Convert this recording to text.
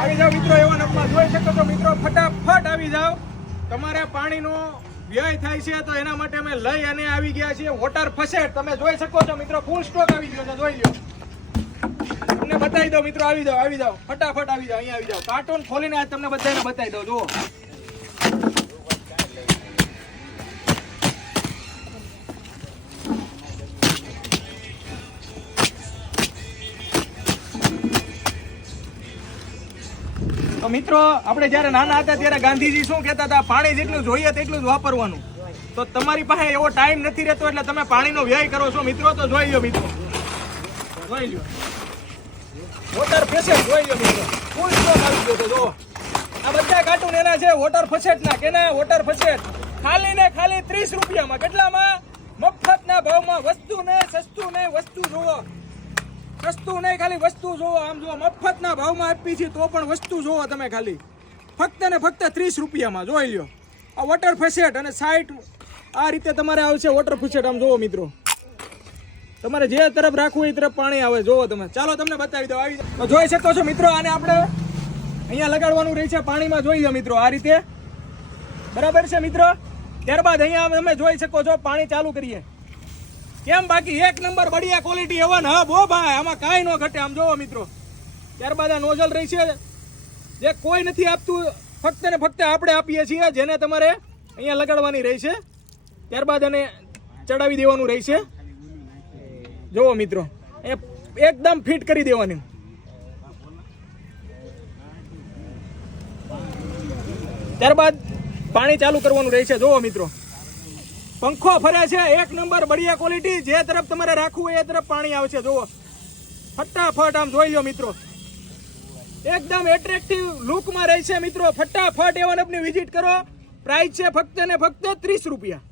આવી જાઓ મિત્રો, એવા નપમાં જોઈ શકો છો મિત્રો, ફટાફટ આવી જાઓ. તમારે પાણીનો વ્યય થાય છે તો એના માટે અમે લઈ અને આવી ગયા છીએ વોટર ફસેટ. તમે જોઈ શકો છો મિત્રો, ફૂલ સ્ટોક આવી ગયો છે, જોઈ લો. તમને બતાવી દો મિત્રો, આવી જાઓ ફટાફટ આવી જાઓ, અહીંયા આવી જાઓ. કાર્ટૂન ખોલીને આજ તમને બધાને બતાવી દો. જુઓ તો મિત્રો, આપણે જયારે નાના હતા ત્યારે ગાંધીજી શું કહેતા હતા, પાણી જેટલું જોઈએ તેટલું જ વાપરવાનું. તો તમારી પાસે એવો ટાઈમ નથી રહેતો એટલે તમે પાણીનો વ્યય કરો છો મિત્રો. તો જોઈ લો મિત્રો, જોઈ લો વોટર ફસેટ, જોઈ લો મિત્રો, ફૂલ સ્ટોક આવી ગયો છે. જો આ બધા કાર્ટૂન એના છે વોટર ફસેટ ના. કેના વોટર ફસેટ? ખાલી ને ખાલી 30 રૂપિયામાં. કેટલામાં? મફતના ભાવમાં. વસ્તુ ને સસ્તું નહીં, વસ્તુ જોવો. સસ્તું નહીં, ખાલી વસ્તુ જોવો. આમ જુઓ, મફતના ભાવમાં આપી છે તો પણ વસ્તુ જોવો તમે. ખાલી ફક્ત ને ફક્ત 30 રૂપિયામાં. જોઈ લો આ વોટર ફસેટ. અને સાઈડ આ રીતે તમારે આવશે વોટર ફસેટ. આમ જોવો મિત્રો, તમારે જે તરફ રાખવું એ તરફ પાણી આવે. જોવો તમે. ચાલો તમને બતાવી દો. આવી તો જોઈ શકો છો મિત્રો, આને આપણે અહીંયા લગાડવાનું રહે છે પાણીમાં. જોઈ લો મિત્રો, આ રીતે બરાબર છે મિત્રો. ત્યારબાદ અહીંયા તમે જોઈ શકો છો, પાણી ચાલુ કરીએ. કેમ બાકી એક નંબર બઢિયા ક્વોલિટી એવન. હા બો ભાઈ, આમાં કાંઈ ન ઘટે. આમ જોવો મિત્રો. ત્યારબાદ આ નોઝલ રહી છે, જે કોઈ નથી આપતું, ફક્ત ને ફક્ત આપણે આપીએ છીએ, જેને તમારે અહીંયા લગાડવાની રહી છે. ત્યારબાદ એને ચડાવી દેવાનું રહી છે. જોવો મિત્રો, એકદમ ફિટ કરી દેવાની. ત્યારબાદ પાણી ચાલુ કરવાનું રહે છે. જોવો મિત્રો, પંખો ફરે છે, એક નંબર બઢિયા ક્વોલિટી. જે તરફ તમારે રાખવું હોય એ તરફ પાણી આવશે. જોવો ફટાફટ. આમ જોઈ લો મિત્રો, એકદમ એટ્રેક્ટિવ લુકમાં રહે છે મિત્રો. ફટાફટ એવન આપની વિઝિટ કરો. પ્રાઇસ છે ફક્ત ને ફક્ત 30 રૂપિયા.